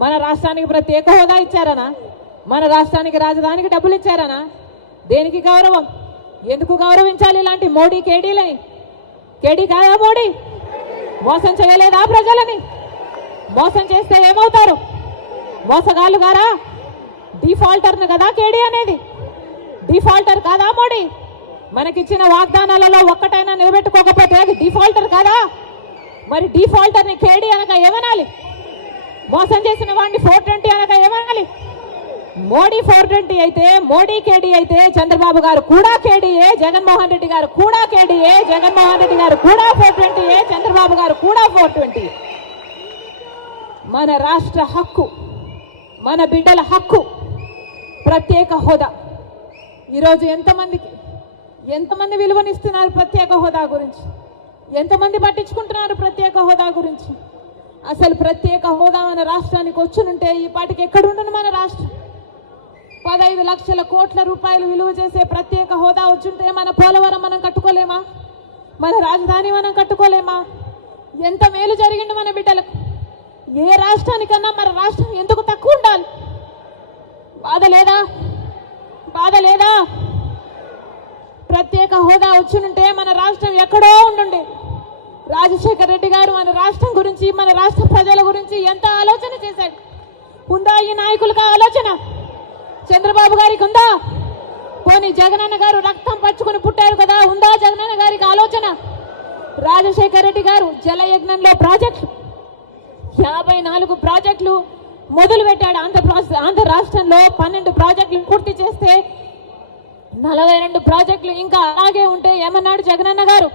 మన రాష్ట్రానికి ప్రత్యేక హోదా ఇచ్చారనా? మన రాష్ట్రానికి రాజధానికి డబ్బులు ఇచ్చారనా? దేనికి గౌరవం? ఎందుకు గౌరవించాలి ఇలాంటి మోడీ కేడీలని? కేడీ కాదా మోడీ? మోసం చేయలేదా ప్రజలని? మోసం చేస్తే ఏమవుతారు? మోసగాళ్ళు గారా? డిఫాల్టర్ను కదా కేడీ అనేది. డిఫాల్టర్ కాదా మోడీ? మనకిచ్చిన వాగ్దానాలలో ఒక్కటైనా నిలబెట్టుకోకపోతే అది డిఫాల్టర్ కాదా? మరి డిఫాల్టర్ని కేడీ అనక ఏమనాలి? మోసం చేసిన వాడిని 420 అనక ఏమనాలి? మోడీ 420 అయితే, మోడీ కేడీ అయితే చంద్రబాబు గారు కూడా కేడీఏ, జగన్మోహన్ రెడ్డి గారు కూడా కేడీఏ, జగన్మోహన్ రెడ్డి గారు కూడా 420, చంద్రబాబు గారు కూడా 420. మన రాష్ట్ర హక్కు, మన బిడ్డల హక్కు ప్రత్యేక హోదా. ఈరోజు ఎంతమంది విలువనిస్తున్నారు ప్రత్యేక హోదా గురించి? ఎంతమంది పట్టించుకుంటున్నారు ప్రత్యేక హోదా గురించి? అసలు ప్రత్యేక హోదా మన రాష్ట్రానికి వచ్చునుంటే ఈ పాటికి ఎక్కడుండును మన రాష్ట్రం? 15 లక్షల కోట్ల రూపాయలు విలువ చేసే ప్రత్యేక హోదా వచ్చుంటే మన పోలవరం మనం కట్టుకోలేమా? మన రాజధాని మనం కట్టుకోలేమా? ఎంత మేలు జరిగింది మన బిడ్డలకు. ఏ రాష్ట్రానికన్నా మన రాష్ట్రం ఎందుకు తక్కువ ఉండాలి? బాధ లేదా? బాధ లేదా? ప్రత్యేక హోదా వచ్చునుంటే మన రాష్ట్రం ఎక్కడో ఉండుండే. రాజశేఖర రెడ్డి గారు మన రాష్ట్రం గురించి, మన రాష్ట్ర ప్రజల గురించి ఎంత ఆలోచన చేశాడు. ఉందా ఈ నాయకులకు ఆలోచన? చంద్రబాబు గారికి ఉందా? పోనీ జగనన్న గారు రక్తం పచ్చుకొని పుట్టారు కదా, ఉందా జగనన్న గారికి ఆలోచన? రాజశేఖర రెడ్డి గారు జలయజ్ఞంలో ప్రాజెక్టులు 54 ప్రాజెక్టులు మొదలు పెట్టాడు. ఆంధ్ర రాష్ట్రంలో 12 ప్రాజెక్టులు పూర్తి చేస్తే 42 ప్రాజెక్టులు ఇంకా అలాగే ఉంటే ఏమన్నాడు జగనన్న గారు?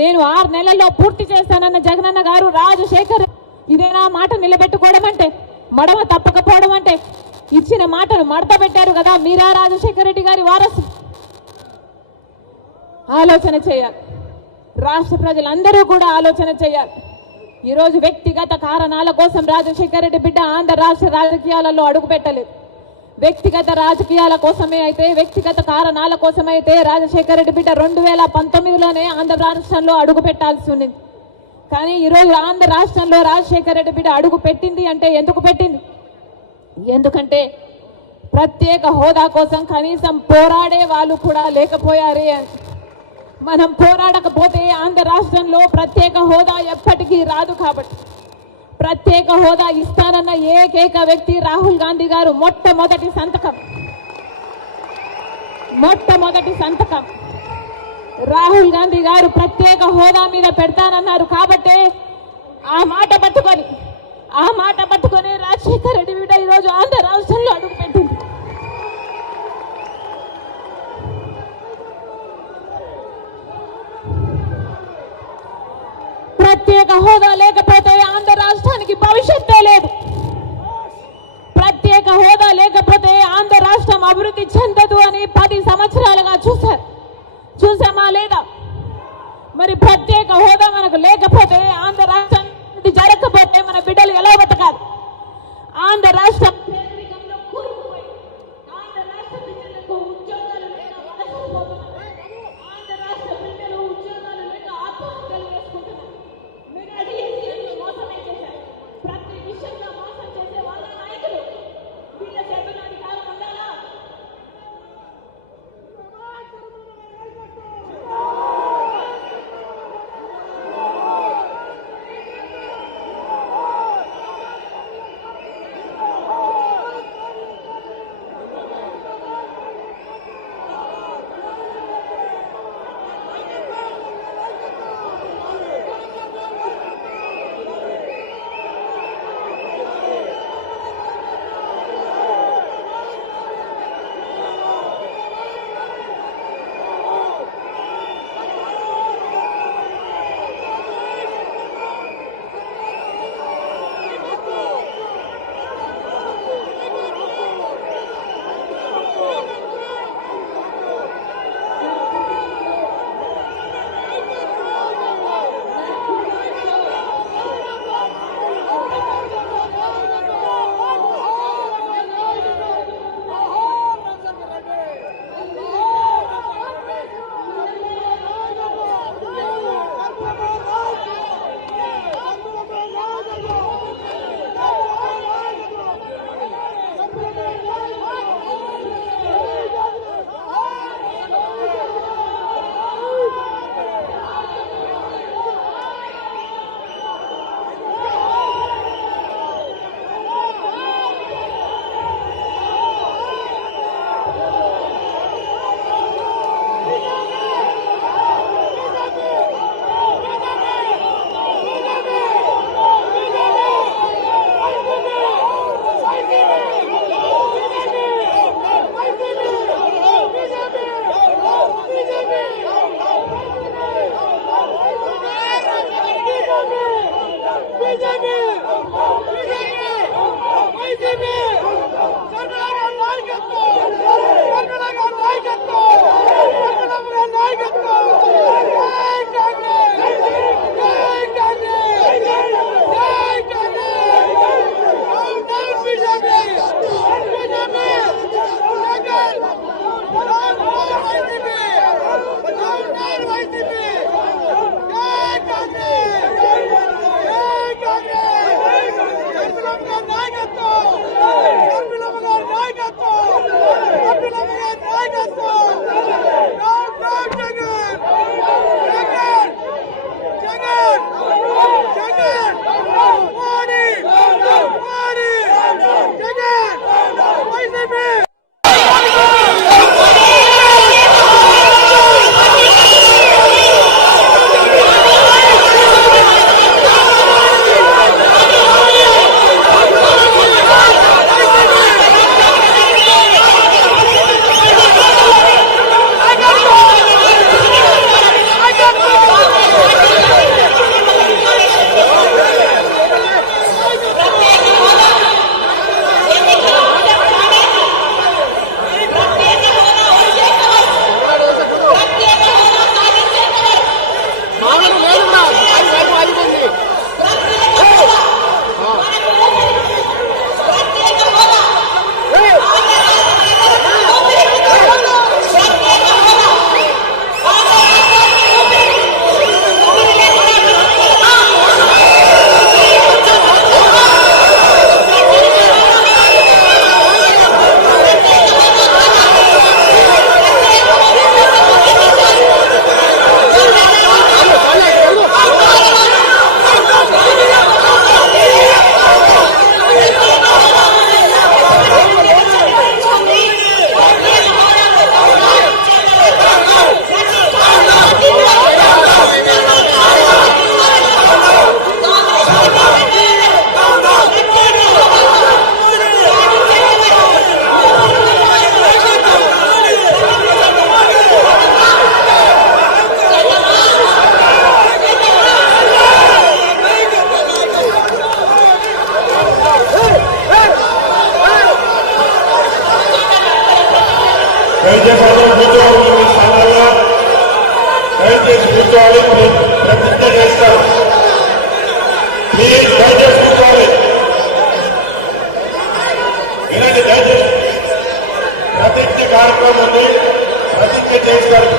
నేను 6 నెలల్లో పూర్తి చేస్తానన్న జగనన్న గారు రాజశేఖర్ ఇదేనా మాట నిలబెట్టుకోవడం అంటే? మడమ తప్పకపోవడం అంటే? ఇచ్చిన మాటను మడత పెట్టారు కదా. మీరా రాజశేఖర రెడ్డి గారి వారసు? ఆలోచన చేయాలి. రాష్ట్ర ప్రజలందరూ కూడా ఆలోచన చేయాలి. ఈరోజు వ్యక్తిగత కారణాల కోసం రాజశేఖర రెడ్డి బిడ్డ ఆంధ్ర రాష్ట్ర రాజకీయాలలో అడుగు పెట్టలేదు. వ్యక్తిగత రాజకీయాల కోసమే అయితే, వ్యక్తిగత కారణాల కోసమైతే రాజశేఖర రెడ్డి బిడ్డ 2019లోనే ఆంధ్ర రాష్ట్రంలో అడుగు పెట్టాల్సి ఉన్నది. కానీ ఈరోజు ఆంధ్ర రాష్ట్రంలో రాజశేఖర రెడ్డి బిడ్డ అడుగు పెట్టింది అంటే ఎందుకు పెట్టింది? ఎందుకంటే ప్రత్యేక హోదా కోసం కనీసం పోరాడే వాళ్ళు కూడా లేకపోయారే అని. మనం పోరాడకపోతే ఆంధ్ర రాష్ట్రంలో ప్రత్యేక హోదా ఎప్పటికీ రాదు. కాబట్టి ప్రత్యేక హోదా ఇస్తానన్న ఏకైక వ్యక్తి రాహుల్ గాంధీ గారు. మొట్టమొదటి సంతకం రాహుల్ గాంధీ గారు ప్రత్యేక హోదా మీద పెడతానన్నారు. కాబట్టి ఆ మాట పట్టుకొని రాజశేఖర రెడ్డి బిడ్డ ఈరోజు ఆంధ్ర రాష్ట్రంలో అడుగుపెట్టింది. ప్రత్యేక హోదా లేకపోతే ఆంధ్ర రాష్ట్రానికి భవిష్యత్తే లేదు. ప్రత్యేక హోదా లేకపోతే ఆంధ్ర రాష్ట్రం అభివృద్ధి చెందదు అని 10 సంవత్సరాలుగా చూసామా లేదా? మరి ప్రత్యేక హోదా మనకు లేకపోతే, ఆంధ్ర రాష్ట్రం జరగకపోతే మన బిడ్డలు ఎలా బతకాలి? ఆంధ్ర రాష్ట్రం అందరూ కూర్చోవాలి మీ స్థానాల్లో దయచేసి కూర్చోవాలి ప్రతిజ్ఞ చేస్తారు ప్లీజ్ దయచేసి కూర్చోవాలి వినండి దయచేసి ప్రతిజ్ఞ కార్యక్రమం ఉంది ప్రతిజ్ఞ చేస్తారు